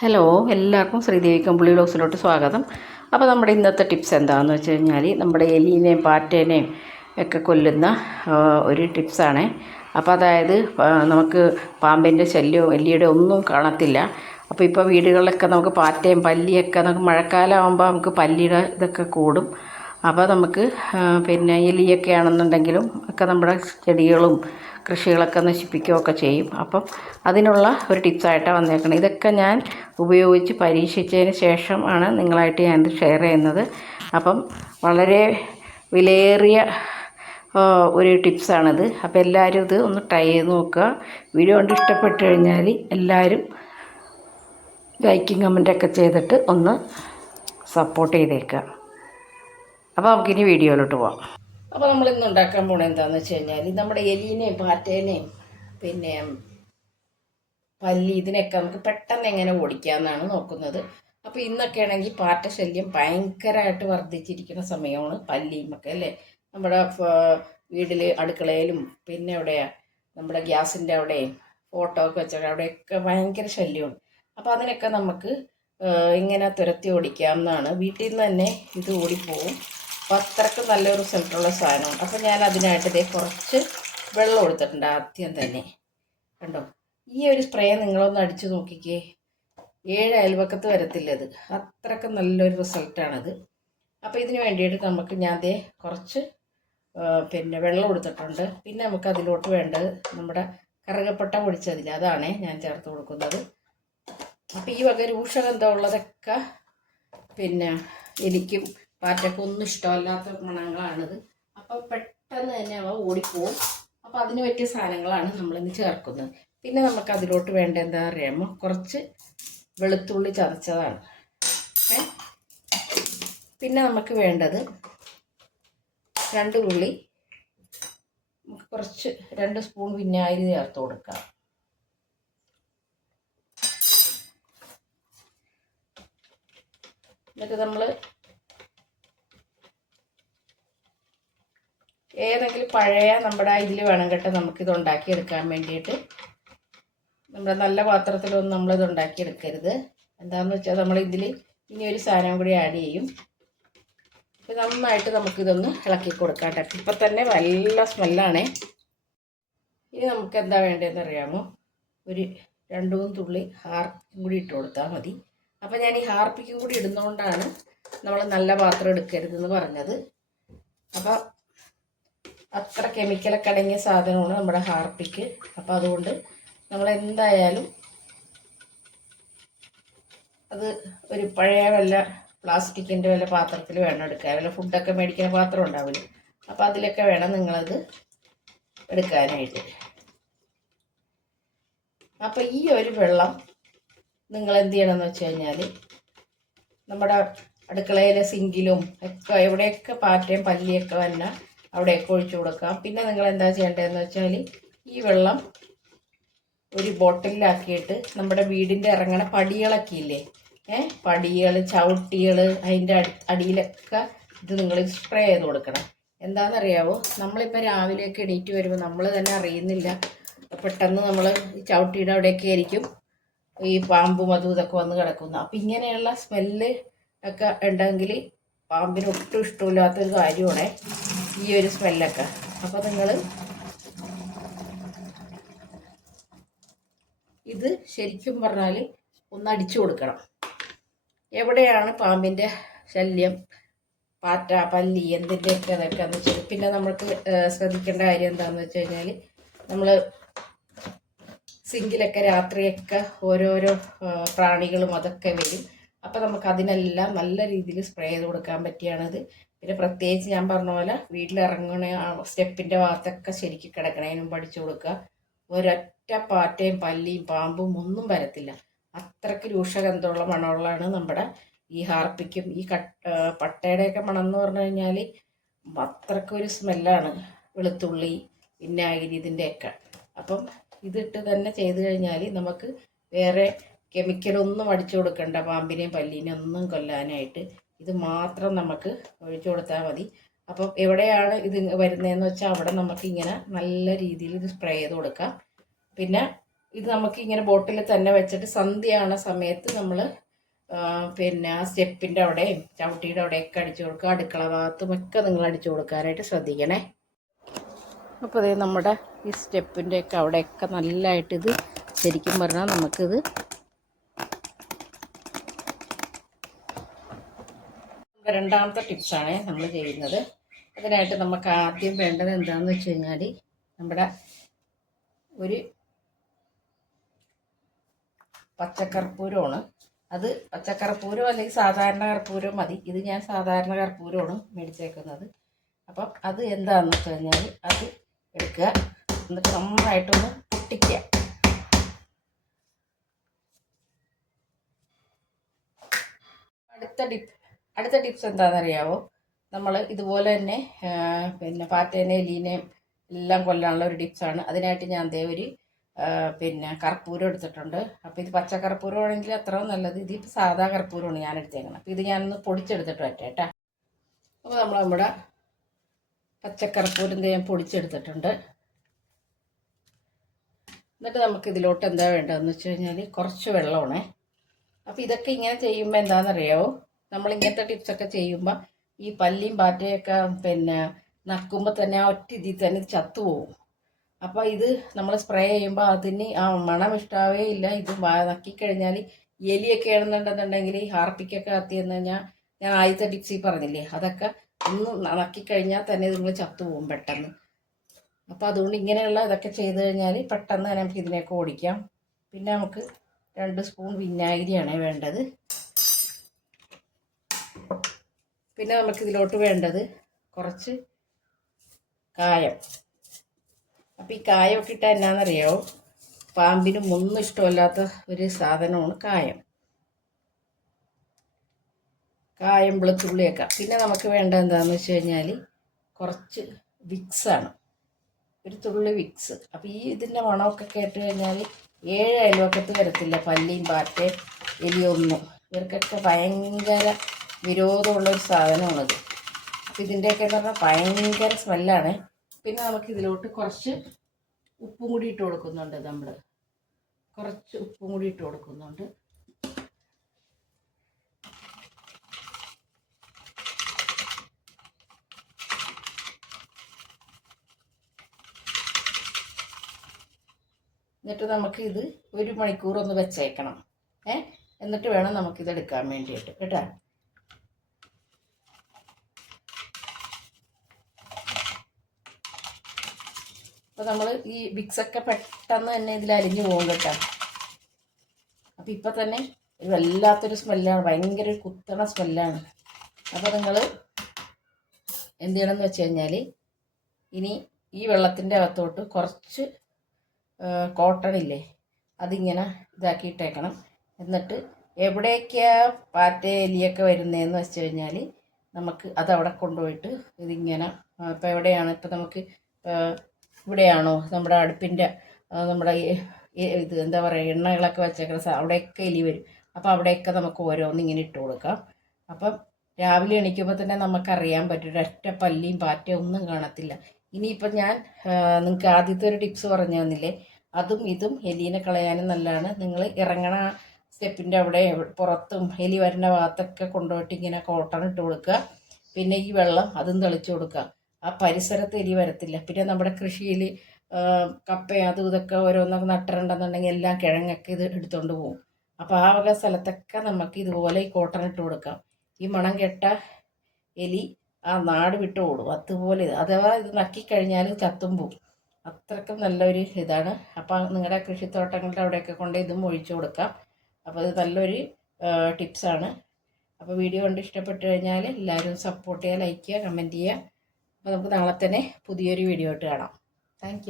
Hello എല്ലാവർക്കും ശ്രീദേവി കമ്പിളി വ്ലോഗ്സിലോട്ട് സ്വാഗതം. അപ്പോൾ നമ്മുടെ ഇന്നത്തെ ടിപ്സ് എന്താണെന്ന് വെച്ച് കഴിഞ്ഞാൽ നമ്മുടെ എലീനെയും പാറ്റേനെയും ഒക്കെ കൊല്ലുന്ന ഒരു ടിപ്സാണ്. അപ്പോൾ അതായത് നമുക്ക് പാമ്പിന്റെ ശല്യവും എലിയുടെ ഒന്നും കാണത്തില്ല. അപ്പോൾ ഇപ്പോൾ വീടുകളിലൊക്കെ നമുക്ക് പാറ്റയും പല്ലിയൊക്കെ നമുക്ക് മഴക്കാലമാകുമ്പോൾ നമുക്ക് പല്ലിയുടെ ഇതൊക്കെ കൂടും. അപ്പോൾ നമുക്ക് പിന്നെ എലിയൊക്കെ ആണെന്നുണ്ടെങ്കിലും ഒക്കെ നമ്മുടെ ചെടികളും കൃഷികളൊക്കെ നശിപ്പിക്കുകയൊക്കെ ചെയ്യും. അപ്പം അതിനുള്ള ഒരു ടിപ്സായിട്ടാണ് വന്നേക്കുന്നത് ഇതൊക്കെ ഞാൻ ഉപയോഗിച്ച് പരീക്ഷിച്ചതിന് ശേഷം ആണ് നിങ്ങളായിട്ട് ഞാനിത് ഷെയർ ചെയ്യുന്നത്. അപ്പം വളരെ വിലയേറിയ ഒരു ടിപ്സാണിത്. അപ്പോൾ എല്ലാവരും ഇത് ഒന്ന് ട്രൈ ചെയ്ത് നോക്കുക. വീഡിയോ കൊണ്ട് ഇഷ്ടപ്പെട്ട് കഴിഞ്ഞാൽ എല്ലാവരും ലൈക്കും കമന്റൊക്കെ ചെയ്തിട്ട് ഒന്ന് സപ്പോർട്ട് ചെയ്തേക്കുക. അപ്പോൾ നമുക്കിനി വീഡിയോയിലോട്ട് പോവാം. അപ്പോൾ നമ്മൾ ഇന്ന് ഉണ്ടാക്കാൻ പോണത് എന്താണെന്ന് വെച്ച് കഴിഞ്ഞാൽ നമ്മുടെ എലീനെയും പാറ്റേനെയും പിന്നെ പല്ലി ഇതിനൊക്കെ നമുക്ക് പെട്ടെന്ന് എങ്ങനെ ഓടിക്കാമെന്നാണ് നോക്കുന്നത്. അപ്പോൾ ഇന്നൊക്കെ ആണെങ്കിൽ പാറ്റ ശല്യം ഭയങ്കരമായിട്ട് വർദ്ധിച്ചിരിക്കുന്ന സമയമാണ് പല്ലിയും ഒക്കെ അല്ലേ? നമ്മുടെ വീട്ടിൽ അടുക്കളയിലും പിന്നെ എവിടെയാ? നമ്മുടെ ഗ്യാസിന്റെ അവിടെ ഫോട്ടോ ഒക്കെ വെച്ചാൽ അവിടെയൊക്കെ ഭയങ്കര ശല്യമാണ്. അപ്പോൾ അതിനൊക്കെ നമുക്ക് ഇങ്ങനെ തുരത്തി ഓടിക്കാം എന്നാണ് വീട്ടിൽ നിന്ന് തന്നെ ഇത് ഓടിപ്പോവും. അപ്പോൾ അത്രയ്ക്ക് നല്ലൊരു റിസൾട്ടുള്ള സാധനമാണ്. അപ്പോൾ ഞാൻ അതിനായിട്ട് ഇതേ കുറച്ച് വെള്ളം കൊടുത്തിട്ടുണ്ട് ആദ്യം തന്നെ. കണ്ടോ? ഈ ഒരു സ്പ്രേ നിങ്ങളൊന്ന് അടിച്ചു നോക്കിക്കേ. ഏഴ് അയൽവക്കത്ത് വരത്തില്ല ഇത്. അത്രയ്ക്ക് നല്ലൊരു റിസൾട്ടാണത് അപ്പോൾ ഇതിന് വേണ്ടിയിട്ട് നമുക്ക് ഞാൻ ദേ കുറച്ച് പിന്നെ വെള്ളം കൊടുത്തിട്ടുണ്ട്. പിന്നെ നമുക്ക് അതിലോട്ട് വേണ്ടത് നമ്മുടെ കറുകപ്പട്ട പൊടിച്ചതിൽ അതാണ് ഞാൻ ചേർത്ത് കൊടുക്കുന്നത്. അപ്പോൾ ഈ വക രൂക്ഷഗന്ധമുള്ളതൊക്കെ പിന്നെ എനിക്കും പാറ്റയ്ക്കും ഒന്നും ഇഷ്ടമല്ലാത്ത മണങ്ങളാണിത്. അപ്പോൾ പെട്ടെന്ന് തന്നെ അവ ഓടിപ്പോവും. അപ്പോൾ അതിന് പറ്റിയ സാധനങ്ങളാണ് നമ്മളിന്ന് ചേർക്കുന്നത്. പിന്നെ നമുക്ക് അതിലോട്ട് വേണ്ട എന്താ അറിയാമോ കുറച്ച് വെളുത്തുള്ളി ചതച്ചതാണ്. പിന്നെ നമുക്ക് വേണ്ടത് രണ്ട് ഉള്ളി കുറച്ച് രണ്ട് സ്പൂൺ വിനാഗിരി ചേർത്ത് കൊടുക്കാം. എന്നിട്ട് നമ്മൾ ഏതെങ്കിലും പഴയ നമ്മുടെ ഇതിൽ വേണം കേട്ടോ നമുക്കിത് ഉണ്ടാക്കിയെടുക്കാൻ വേണ്ടിയിട്ട്. നമ്മുടെ നല്ല പാത്രത്തിലൊന്നും നമ്മളിത് ഉണ്ടാക്കിയെടുക്കരുത്. എന്താണെന്ന് വെച്ചാൽ നമ്മൾ ഇതിൽ ഇനി ഒരു സാധനം കൂടി ആഡ് ചെയ്യും. അപ്പോൾ നന്നായിട്ട് നമുക്കിതൊന്ന് ഇളക്കി കൊടുക്കാം കേട്ടോ. ഇപ്പം തന്നെ നല്ല സ്മെല്ലാണേ. ഇനി നമുക്ക് എന്താ വേണ്ടതെന്ന് അറിയാമോ? ഒരു രണ്ട് മൂന്ന് തുള്ളി ഹാർപ്പിക്കും കൂടി ഇട്ട് കൊടുത്താൽ മതി. അപ്പോൾ ഞാൻ ഈ ഹാർപ്പിക്കും കൂടി ഇടുന്നതുകൊണ്ടാണ് നമ്മൾ നല്ല പാത്രം എടുക്കരുതെന്ന് പറഞ്ഞത്. അപ്പോൾ അത്ര കെമിക്കലൊക്കെ അടങ്ങിയ സാധനമാണ് നമ്മുടെ ഹാർപ്പിക്ക്. അപ്പോൾ അതുകൊണ്ട് നമ്മൾ എന്തായാലും അത് ഒരു പഴയ വല്ല പ്ലാസ്റ്റിക്കിന്റെ വല്ല പാത്രത്തിൽ വേണം എടുക്കാൻ. വല്ല ഫുഡൊക്കെ മേടിക്കുന്ന പാത്രം ഉണ്ടാവില്ല? അപ്പോൾ അതിലൊക്കെ വേണം നിങ്ങളത് എടുക്കാനായിട്ട്. അപ്പോൾ ഈ ഒരു വെള്ളം നിങ്ങൾ എന്ത് ചെയ്യണമെന്ന് വെച്ച് കഴിഞ്ഞാൽ നമ്മുടെ അടുക്കളയിലെ സിങ്കിലും ഒക്കെ എവിടെയൊക്കെ പാറ്റയും പല്ലിയൊക്കെ വന്ന അവിടെയൊക്കെ ഒഴിച്ചു കൊടുക്കാം. പിന്നെ നിങ്ങൾ എന്താ ചെയ്യേണ്ടതെന്ന് വെച്ചാൽ ഈ വെള്ളം ഒരു ബോട്ടിലാക്കിയിട്ട് നമ്മുടെ വീടിന്റെ ഇറങ്ങണ പടികളൊക്കെ ഇല്ലേ ഏ? പടികൾ ചവിട്ടികൾ അതിന്റെ അടി അടിയിലൊക്കെ ഇത് നിങ്ങൾ സ്പ്രേ ചെയ്ത് കൊടുക്കണം. എന്താണെന്നറിയാവോ? നമ്മളിപ്പോൾ രാവിലെയൊക്കെ എണീറ്റ് വരുമ്പോൾ നമ്മൾ തന്നെ അറിയുന്നില്ല. പെട്ടെന്ന് നമ്മൾ ചവിട്ടിയുടെ അവിടെയൊക്കെ ആയിരിക്കും ഈ പാമ്പും അതും ഇതൊക്കെ വന്ന് കിടക്കുന്നു അപ്പം ഇങ്ങനെയുള്ള സ്മെല്ല് ഒക്കെ ഉണ്ടെങ്കിൽ പാമ്പിന് ഒട്ടും ഇഷ്ടമില്ലാത്തൊരു കാര്യമാണ്. ഈ ഒരു സ്മെല്ലൊക്കെ. അപ്പോൾ നിങ്ങൾ ഇത് ശരിക്കും പറഞ്ഞാൽ ഒന്ന് അടിച്ചു കൊടുക്കണം. എവിടെയാണ് പാമ്പിന്റെ ശല്യം? പാറ്റ പല്ലി എന്തിന്റെയൊക്കെ അതൊക്കെ എന്ന് വെച്ചാൽ പിന്നെ നമുക്ക് ശ്രദ്ധിക്കേണ്ട കാര്യം എന്താണെന്ന് വെച്ച് കഴിഞ്ഞാൽ നമ്മൾ സിങ്കിലൊക്കെ രാത്രിയൊക്കെ ഓരോരോ പ്രാണികളും അതൊക്കെ വരും. അപ്പോൾ നമുക്ക് അതിനെല്ലാം നല്ല രീതിയിൽ സ്പ്രേ ചെയ്ത് കൊടുക്കാൻ പറ്റിയാണിത്. പിന്നെ പ്രത്യേകിച്ച് ഞാൻ പറഞ്ഞ പോലെ വീട്ടിലിറങ്ങണ സ്റ്റെപ്പിന്റെ ഭാഗത്തൊക്കെ ശരിക്കും കിടക്കണേനും പഠിച്ചു കൊടുക്കുക. ഒരൊറ്റ പാറ്റയും പല്ലിയും പാമ്പും ഒന്നും വരത്തില്ല. അത്രയ്ക്ക് രൂക്ഷഗന്ധമുള്ള മണമുള്ളതാണ് നമ്മുടെ ഈ ഹാർപ്പിക്കും. ഈ കട്ട് പട്ടയുടെയൊക്കെ മണം എന്ന് പറഞ്ഞു കഴിഞ്ഞാൽ അത്രയ്ക്കൊരു സ്മെല്ലാണ്. വെളുത്തുള്ളി വിനാഗിരി ഇതിന്റെയൊക്കെ അപ്പം ഇതിട്ട് തന്നെ ചെയ്തു കഴിഞ്ഞാൽ നമുക്ക് വേറെ കെമിക്കലൊന്നും അടിച്ചു കൊടുക്കേണ്ട പാമ്പിനെയും പല്ലീനെയും ഒന്നും കൊല്ലാനായിട്ട് ഇത് മാത്രം നമുക്ക് ഒഴിച്ചു കൊടുത്താൽ മതി. അപ്പം എവിടെയാണ് ഇത് വരുന്നതെന്ന് വെച്ചാൽ അവിടെ നമുക്ക് ഇങ്ങനെ നല്ല രീതിയിൽ ഇത് സ്പ്രേ ചെയ്ത് കൊടുക്കാം. പിന്നെ ഇത് നമുക്ക് ഇങ്ങനെ ബോട്ടിൽ തന്നെ വെച്ചിട്ട് സന്ധ്യയാണ സമയത്ത് നമ്മൾ പിന്നെ സ്റ്റെപ്പിന്റെ അവിടെയും ചവിട്ടിയുടെ അവിടെയൊക്കെ അടിച്ചു കൊടുക്കുക. അടുക്കള ഭാഗത്തും ഒക്കെ നിങ്ങൾ അടിച്ചു കൊടുക്കാനായിട്ട് ശ്രദ്ധിക്കണേ. അപ്പോൾ അതേ നമ്മുടെ ഈ സ്റ്റെപ്പിന്റെയൊക്കെ അവിടെയൊക്കെ നല്ലതായിട്ട് ഇത് ശരിക്കും പറഞ്ഞാൽ നമുക്കിത് രണ്ടാമത്തെ ടിപ്സാണ് നമ്മൾ ചെയ്യുന്നത്. അതിനായിട്ട് നമുക്ക് ആദ്യം വേണ്ടത് എന്താണെന്ന് വെച്ച് കഴിഞ്ഞാൽ നമ്മുടെ ഒരു പച്ചക്കർപ്പൂരമാണ് അത് പച്ചക്കർപ്പൂരം അല്ലെങ്കിൽ സാധാരണ കർപ്പൂരം മതി. ഇത് ഞാൻ സാധാരണ കർപ്പൂരമാണ് മേടിച്ചേക്കുന്നത്. അപ്പം അത് എന്താണെന്ന് വെച്ച് കഴിഞ്ഞാൽ അത് എടുക്കുക. എന്നിട്ട് നന്നായിട്ടൊന്ന് പൊട്ടിക്കുക. അടുത്ത ടിപ്പ് അടുത്ത ടിപ്സ് എന്താണെന്നറിയാവോ? നമ്മൾ ഇതുപോലെ തന്നെ പിന്നെ പാറ്റേനെ ലീനയും എല്ലാം കൊല്ലാനുള്ള ഒരു ടിപ്സാണ് അതിനായിട്ട് ഞാൻ ദേ ഒരു പിന്നെ കർപ്പൂരം എടുത്തിട്ടുണ്ട്. അപ്പോൾ ഇത് പച്ച കർപ്പൂരം ആണെങ്കിൽ അത്രയും നല്ലത്. ഇതിപ്പോൾ സാധാ കർപ്പൂരമാണ് ഞാൻ എടുത്തേക്കുന്നത് അപ്പോൾ ഇത് ഞാനൊന്ന് പൊടിച്ചെടുത്തിട്ട് വരട്ടെ കേട്ടോ അപ്പോൾ നമ്മൾ നമ്മുടെ പച്ചക്കർപ്പൂരം ഞാൻ പൊടിച്ചെടുത്തിട്ടുണ്ട്. എന്നിട്ട് നമുക്ക് ഇതിലോട്ട് എന്താ വേണ്ടതെന്ന് വെച്ച് കഴിഞ്ഞാൽ കുറച്ച് വെള്ളമാണ്. അപ്പോൾ ഇതൊക്കെ ഇങ്ങനെ ചെയ്യുമ്പോൾ എന്താണെന്നറിയാവോ? നമ്മൾ ഇങ്ങനത്തെ ടിപ്സൊക്കെ ചെയ്യുമ്പോൾ ഈ പല്ലിയും പാറ്റയൊക്കെ പിന്നെ നക്കുമ്പോൾ തന്നെ ആ ഒറ്റ ഇതിൽ തന്നെ ചത്തു ചത്തുപോകും അപ്പോൾ ഇത് നമ്മൾ സ്പ്രേ ചെയ്യുമ്പോൾ അതിന് ആ മണം ഇഷ്ടാവേ ഇല്ല. ഇത് നക്കിക്കഴിഞ്ഞാൽ എലിയൊക്കെ ഇടുന്നുണ്ടെന്നുണ്ടെങ്കിൽ ഹാർപ്പിക്കൊക്കെ കത്തിയെന്ന് കഴിഞ്ഞാൽ ഞാൻ ആദ്യത്തെ ടിപ്സിൽ പറഞ്ഞില്ലേ? അതൊക്കെ ഒന്ന് നക്കിക്കഴിഞ്ഞാൽ തന്നെ നിങ്ങൾ ചത്തുപോകും പെട്ടെന്ന്. അപ്പോൾ അതുകൊണ്ട് ഇങ്ങനെയുള്ള ഇതൊക്കെ ചെയ്ത് കഴിഞ്ഞാൽ പെട്ടെന്ന് തന്നെ നമുക്ക് ഇതിനെയൊക്കെ ഓടിക്കാം. പിന്നെ നമുക്ക് രണ്ട് സ്പൂൺ വിനാഗിരിയാണ് വേണ്ടത്. പിന്നെ നമുക്ക് ഇതിലോട്ട് വേണ്ടത് കുറച്ച് കായം. അപ്പം ഈ കായമൊക്കെ ഇട്ടാൽ എന്നാണെന്നറിയാവോ പാമ്പിന് ഒന്നും ഇഷ്ടമല്ലാത്ത ഒരു സാധനമാണ് കായം. കായം വെളുത്തുള്ളിയൊക്കെ. പിന്നെ നമുക്ക് വേണ്ട എന്താണെന്ന് വെച്ച് കഴിഞ്ഞാൽ കുറച്ച് വിക്സാണ് ഒരു തുള്ളി വിക്സ്. അപ്പോൾ ഈ ഇതിന്റെ മണമൊക്കെ കേട്ട് കഴിഞ്ഞാൽ ഏഴ് അയൽവക്കത്ത് വരത്തില്ല. പല്ലിയും പാറ്റയും എലിയൊന്നും ഇവർക്കൊക്കെ ഭയങ്കര വിരോധമുള്ള സാധനമാണത്. അപ്പം ഇതിന്റെയൊക്കെ എന്ന് പറഞ്ഞാൽ ഭയങ്കര സ്മെല്ലാണ്. പിന്നെ നമുക്ക് ഇതിലോട്ട് കുറച്ച് ഉപ്പും കൂടി ഇട്ട് കൊടുക്കുന്നുണ്ട് നമ്മൾ കുറച്ച് ഉപ്പും കൂടി ഇട്ട് കൊടുക്കുന്നുണ്ട്. എന്നിട്ട് നമുക്ക് ഇത് ഒരു മണിക്കൂർ ഒന്ന് വെച്ചേക്കണം. ഏ? എന്നിട്ട് വേണം നമുക്കിത് എടുക്കാൻ വേണ്ടിയിട്ട്. കേട്ടോ? അപ്പോൾ നമ്മൾ ഈ വിക്സൊക്കെ പെട്ടെന്ന് തന്നെ ഇതിൽ അലിഞ്ഞു പോകും കേട്ടോ. അപ്പം ഇപ്പം തന്നെ ഒരു വല്ലാത്തൊരു സ്മെല്ലാണ്. ഭയങ്കര ഒരു കുത്തണ സ്മെല്ലാണ്. അപ്പോൾ നിങ്ങൾ എന്ത് ചെയ്യണമെന്ന് വെച്ച് കഴിഞ്ഞാൽ ഇനി ഈ വെള്ളത്തിന്റെ അകത്തോട്ട് കുറച്ച് കോട്ടൺ ഇല്ലേ അതിങ്ങനെ ഇതാക്കിയിട്ടേക്കണം. എന്നിട്ട് എവിടേക്കാ പാറ്റ എലിയൊക്കെ വരുന്നതെന്ന് വെച്ച് കഴിഞ്ഞാൽ നമുക്ക് അതവിടെ കൊണ്ടുപോയിട്ട് ഇതിങ്ങനെ ഇപ്പോൾ എവിടെയാണ്? ഇപ്പം നമുക്ക് ഇവിടെയാണോ? നമ്മുടെ അടുപ്പിന്റെ നമ്മുടെ ഇത് എന്താ പറയുക എണ്ണകളൊക്കെ വെച്ചേക്കുന്ന അവിടെയൊക്കെ എലി വരും. അപ്പോൾ അവിടെയൊക്കെ നമുക്ക് ഓരോന്ന് ഇങ്ങനെ ഇട്ട് കൊടുക്കാം. അപ്പം രാവിലെ എണീക്കുമ്പോൾ തന്നെ നമുക്കറിയാൻ പറ്റും ഒരൊറ്റ പല്ലിയും പാറ്റയും ഒന്നും കാണത്തില്ല. ഇനിയിപ്പം ഞാൻ നിങ്ങൾക്ക് ആദ്യത്തെ ഒരു ടിപ്സ് പറഞ്ഞു തന്നില്ലേ? അതും ഇതും എലീനെ കളയാനും നല്ലതാണ്. നിങ്ങൾ ഇറങ്ങണ സ്റ്റെപ്പിന്റെ അവിടെ പുറത്തും എലി വരുന്ന ഭാഗത്തൊക്കെ കൊണ്ടുപോയിട്ട് ഇങ്ങനെ കോട്ടൺ ഇട്ട് കൊടുക്കുക. പിന്നെ ഈ വെള്ളം അതും തെളിച്ച് കൊടുക്കുക. ആ പരിസരത്ത് എലി വരത്തില്ല. പിന്നെ നമ്മുടെ കൃഷിയിൽ കപ്പ അതും ഇതൊക്കെ ഓരോന്നൊക്കെ നട്ടിട്ടുണ്ടെന്നുണ്ടെങ്കിൽ എല്ലാം കിഴങ്ങൊക്കെ ഇത് എടുത്തുകൊണ്ട് പോകും അപ്പോൾ ആ വക സ്ഥലത്തൊക്കെ നമുക്ക് ഇതുപോലെ ഈ കോട്ടൺ ഇട്ട് കൊടുക്കാം. ഈ മണം കെട്ട എലി ആ നാട് വിട്ട് ഓടും. അതുപോലെ അഥവാ ഇത് നക്കിക്കഴിഞ്ഞാൽ ചത്തും പോവും. അത്രക്കും നല്ലൊരു ഇതാണ്. അപ്പം നിങ്ങളുടെ കൃഷിത്തോട്ടങ്ങളുടെ അവിടെയൊക്കെ കൊണ്ട് ഇതും ഒഴിച്ചു കൊടുക്കാം. അപ്പോൾ ഇത് നല്ലൊരു ടിപ്സാണ്. അപ്പോൾ വീഡിയോ കണ്ട് ഇഷ്ടപ്പെട്ടു കഴിഞ്ഞാൽ എല്ലാവരും സപ്പോർട്ട് ചെയ്യുക ലൈക്ക് ചെയ്യുക കമന്റ് ചെയ്യുക. അപ്പോൾ നമുക്ക് നാളെ തന്നെ പുതിയൊരു വീഡിയോ ആയിട്ട് കാണാം. താങ്ക്